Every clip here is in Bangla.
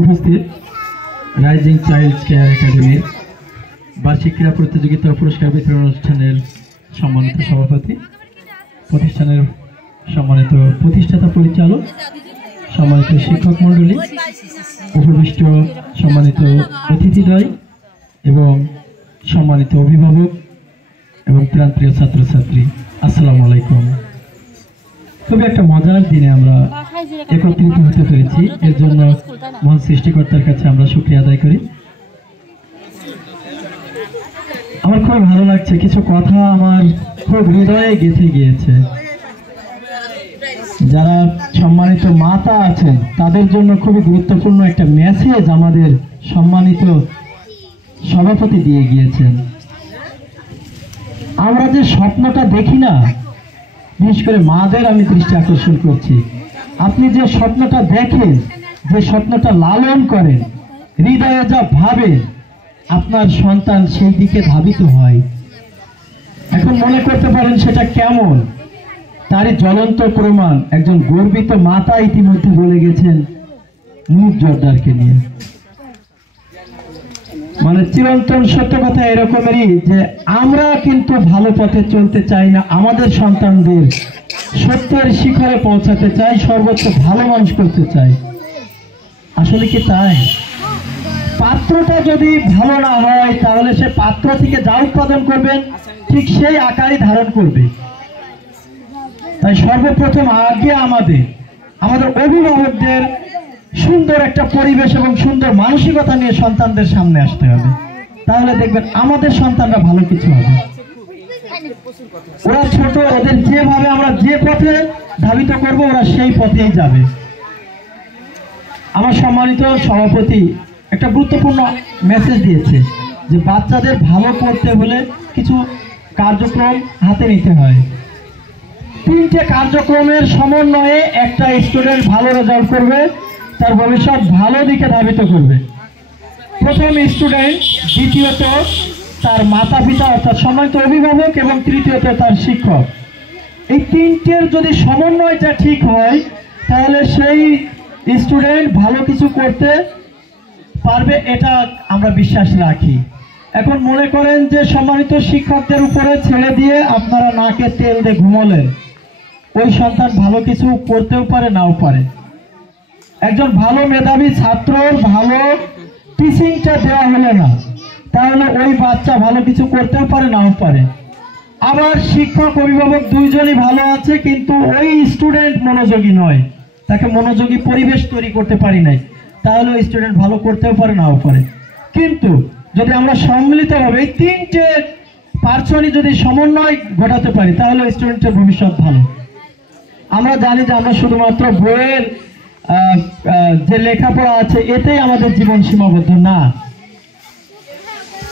উপস্থিত রাইজিং চাইল্ড কেয়ার একাডেমির বার্ষিক ক্রীড়া প্রতিযোগিতা ও পুরস্কার বিতরণ অনুষ্ঠানের সম্মানিত সভাপতি, প্রতিষ্ঠানের সম্মানিত প্রতিষ্ঠাতা পরিচালক, সম্মানিত শিক্ষক মণ্ডলী, উপবিষ্ট সম্মানিত অতিথিদ্বয় এবং সম্মানিত অভিভাবক এবং প্রাণপ্রিয় ছাত্রছাত্রী, আসসালামু আলাইকুম। খুবই একটা মজার দিনে আমরা একত্রিত হতে পেরেছি, এর জন্য মহান সৃষ্টিকর্তার কাছে আমরা শুকরিয়া আদায় করি। আমার খুব ভালো লাগছে, কিছু কথা আমার খুব হৃদয়ে গেঁথে গিয়েছে। যারা সম্মানিত মাতা আছেন তাদের জন্য খুবই গুরুত্বপূর্ণ একটা মেসেজ আমাদের সম্মানিত সভাপতি দিয়ে গিয়েছেন। আমরা যে স্বপ্নটা দেখি না, বিশেষ করে মাদের আমি দৃষ্টি আকর্ষণ করছি, আপনি যে স্বপ্নটা দেখেন, যে স্বপ্নটা লালন করেন, হৃদয়ে যা ভাবেন, আপনার সন্তান সেই দিকে ধাবিত হয়। এখন মনে করতে পারেন সেটা কেমন, তারই জ্বলন্ত প্রমাণ একজন গর্বিত মাতা ইতিমধ্যে বলে গেছেন নূর জর্দারকে নিয়ে। মানে চিরন্তন সত্য কথা এরকমেরই যে আমরা কিন্তু ভালো পথে চলতে চাই না, আমাদের সন্তানদের সত্যের শিখরে পৌঁছাতে চাই, সর্বোচ্চ ভালো মানুষ করতে চাই। আসলে কি তাই? পাত্রটা যদি ভালো না হয় তাহলে সে পাত্র থেকে যা উৎপাদন করবেন ঠিক সেই আকারই ধারণ করবে। তাই সর্বপ্রথম আগে আমাদের অভিভাবকদের সুন্দর একটা পরিবেশ এবং সুন্দর মানসিকতা নিয়ে সন্তানদের সামনে আসতে হবে, তাহলে দেখবেন আমাদের সন্তানরা ভালো কিছু হবে। ওরা ছোট, ওদের যেভাবে আমরা যে পথে ধাবিত করব ওরা সেই পথেই যাবে। আমার সম্মানিত সভাপতি একটা গুরুত্বপূর্ণ মেসেজ দিয়েছে যে বাচ্চাদের ভালো করতে হলে কিছু কার্যক্রম হাতে নিতে হয়। 3টে কার্যক্রমের সমন্বয়ে একটা স্টুডেন্ট ভালো রেজাল্ট করবে, তার ভবিষ্যৎ ভালো দিকে ধাবিত করবে। প্রথম স্টুডেন্ট, দ্বিতীয়ত তার মাতা পিতা অর্থাৎ সম্মানিত অভিভাবক এবং তৃতীয়ত তার শিক্ষক। এই 3টের যদি সমন্বয়টা ঠিক হয় তাহলে সেই স্টুডেন্ট ভালো কিছু করতে পারবে, এটা আমরা বিশ্বাস রাখি। এখন মনে করেন যে সম্মানিত শিক্ষকদের উপরে ছেড়ে দিয়ে আপনারা নাকে তেল দিয়ে ঘুমোলেন, ওই সন্তান ভালো কিছু করতেও পারে, নাও পারে। একজন ভালো মেধাবী ছাত্রর ভালো টিচিংটা দেওয়া হলে না, তাহলে ওই বাচ্চা ভালো কিছু করতেও পারে, নাও পারে। আবার শিক্ষক অভিভাবক দুইজনই ভালো আছে কিন্তু ওই স্টুডেন্ট মনোযোগী নয়, তাকে মনোযোগী পরিবেশ তৈরি করতে পারি নাই, তাহলে ওই স্টুডেন্ট ভালো করতেও পারে, নাও পারে। কিন্তু যদি আমরা সম্মিলিতভাবে এই 3টে পার্সনই যদি সমন্বয় ঘটাতে পারি তাহলে স্টুডেন্টের ভবিষ্যৎ ভালো। আমরা জানি যে আমরা শুধুমাত্র বইয়ের যে লেখাপড়া আছে এতেই আমাদের জীবন সীমাবদ্ধ না,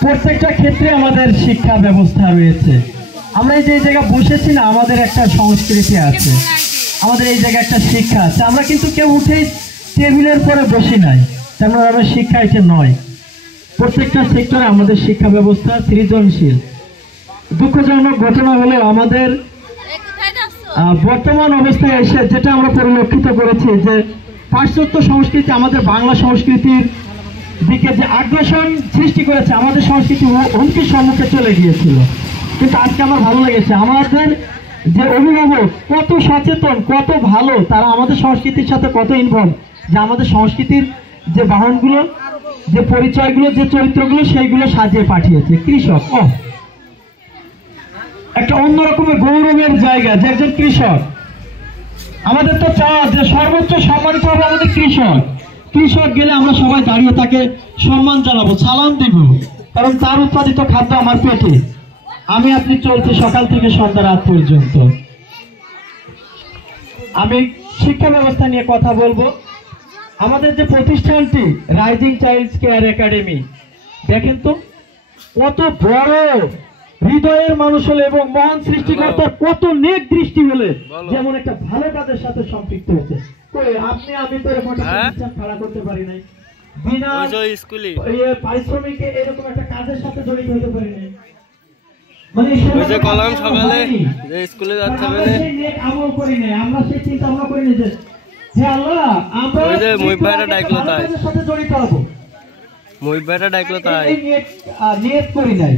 প্রত্যেকটা ক্ষেত্রে আমাদের শিক্ষা ব্যবস্থা রয়েছে। আমরা এই যে জায়গায় বসেছি না, আমাদের একটা সংস্কৃতি আছে, আমাদের এই জায়গায় একটা শিক্ষা আছে। আমরা কিন্তু কেউ উঠেই টেবিলের পরে বসি নাই, তেমন আমরা শিক্ষা এটা নয়। প্রত্যেকটা সেক্টরে আমাদের শিক্ষা ব্যবস্থা সৃজনশীল। দুঃখজনক ঘটনা হলো আমাদের বর্তমান অবস্থায় এসে যেটা আমরা পরিলক্ষিত করেছি যে পাশ্চাত্য সংস্কৃতি আমাদের বাংলা সংস্কৃতির দিকে যে আগ্রাসন সৃষ্টি করেছে, আমাদের সংস্কৃতি হুমকির সম্মুখে চলে গিয়েছিল। কিন্তু আজকে আমার ভালো লেগেছে আমাদের যে অভিভাবক কত সচেতন, কত ভালো, তারা আমাদের সংস্কৃতির সাথে কত ইনভলভ, যে আমাদের সংস্কৃতির যে বাহনগুলো, যে পরিচয়গুলো, যে চরিত্রগুলো সেইগুলো সাজিয়ে পাঠিয়েছে। কৃষক একটা অন্যরকমের গৌরবের জায়গা, যে একজন কৃষক। আমাদের তো চাওয়া যে সর্বোচ্চ সম্মানিত হবে আমাদের কৃষক। কৃষক গেলে আমরা সবাই দাঁড়িয়ে তাকে সম্মান জানাবো, সালাম দিব, কারণ তার উৎপাদিত খাদ্য আমার পেটে, আমি আপনি চলছে সকাল থেকে সন্ধ্যা রাত পর্যন্ত। আমি শিক্ষা ব্যবস্থা নিয়ে কথা বলবো। আমাদের যে প্রতিষ্ঠানটি রাইজিং চাইল্ড কেয়ার একাডেমি, দেখেন তো কত বড় হৃদয়ের মানুষ হলে এবং মহান সৃষ্টিকর্তার কত নেক দৃষ্টি হলে যেমন একটা ভালো কাজের সাথে সম্পৃক্ত হয়েছে। আপনি আমি তো এরকম একটা প্রতিষ্ঠান খাড়া করতে পারি নাই, বিনা পারিশ্রমিকে এরকম একটা কাজের সাথে জড়িত হতে পারি নাই। মানে কলম সকালে যে স্কুলে যাচ্ছে আমরা সেই চিন্তা ভাবনা করি না যে যে আল্লাহ আমরা ওই যে মুহিব ভাইরা ডাকলো তাই। ভালো কাজের সাথে জড়িত হব, মুহিব ভাইরা ডাকলো তাই। এই নিয়ত করি নাই।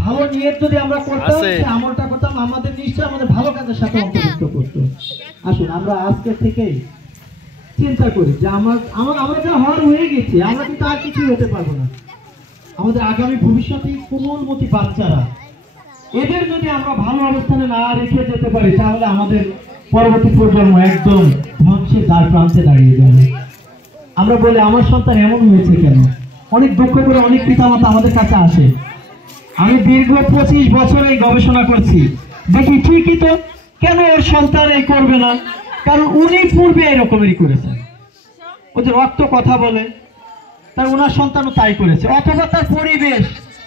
ভালো নিয়ত যদি আমরা করতাম, আছে। সে আমলটা করতাম, আমাদের নিশ্চয়ই আমাদের ভালো কাজের সাথে অন্তর্ভুক্ত করতো। আসুন আমরা আজকে থেকেই চিন্তা করি যে আমরা যা হওয়ার হয়ে গেছে, আমরা কিন্তু আর কিছুই হতে পারবো না। আমাদের আগামী ভবিষ্যতে কোমলমতি বাচ্চারা, এদের যদি আমরা ভালো অবস্থানে না রেখে যেতে পারি, তাহলে আমাদের পরবর্তী প্রজন্ম একদম ধ্বংসের দ্বার প্রান্তে দাঁড়িয়ে যাবে। আমরা বলি আমার সন্তান এমন হয়েছে কেন, অনেক দুঃখ করে অনেক পিতামাতা আমাদের কাছে আসে। আমি দীর্ঘ 25 বছর এই গবেষণা করছি, দেখি ঠিকই তো, কেন ওর সন্তান এই করবে না? কারণ উনি পূর্বে এরকমই করেছেন। ও যে রক্ত কথা বলে, তাই ওনার সন্তানও তাই করেছে, অথবা তার পরিবেশ,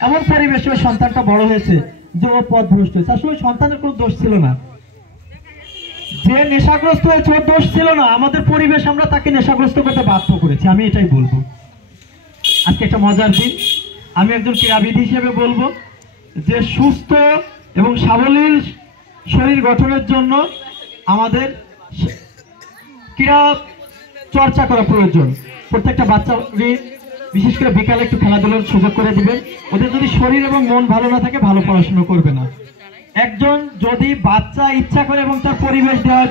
এমন পরিবেশে ওই সন্তানটা বড় হয়েছে যে ও পথভ্রষ্ট হয়েছে। আসলে সন্তানের কোনো দোষ ছিল না, যে নেশাগ্রস্ত হয়েছে ওর দোষ ছিল না, আমাদের পরিবেশ আমরা তাকে নেশাগ্রস্ত করতে বাধ্য করেছি। আমি এটাই বলবো। আজকে একটা মজার দিন, আমি একজন ক্রীড়াবিদ হিসেবে বলবো যে সুস্থ এবং সাবলীল শরীর গঠনের জন্য আমাদের ক্রীড়া চর্চা করা প্রয়োজন। প্রত্যেকটা বাচ্চাকে বিশেষ করে বিকালে একটু খেলাধুলার সুযোগ করে দিবেন। ওদের যদি শরীর এবং মন ভালো না থাকে, ভালো পড়াশোনা করবে না। একজন যদি বাচ্চা ইচ্ছা করে এবং তার পরিবেশ দেওয়ার,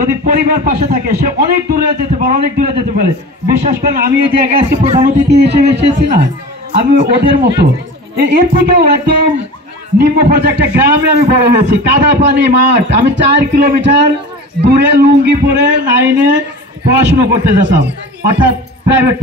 যদি পরিবার পাশে থাকে, সে অনেক দূরে যেতে পারে, অনেক দূরে যেতে পারে। বিশ্বাস করেন, আমি এই জায়গায় আজকে প্রধান অতিথি হিসেবে এসেছি না, আমি ওদের মতো এর থেকেও একদম নিম্ন পর্যায়ে একটা গ্রামে আমি বড় হয়েছি, কাদা পানি মাঠ। আমি 4 কিলোমিটার দূরে লুঙ্গি পরে 9-এ পড়াশোনা করতে যেতাম, অর্থাৎ প্রাইভেট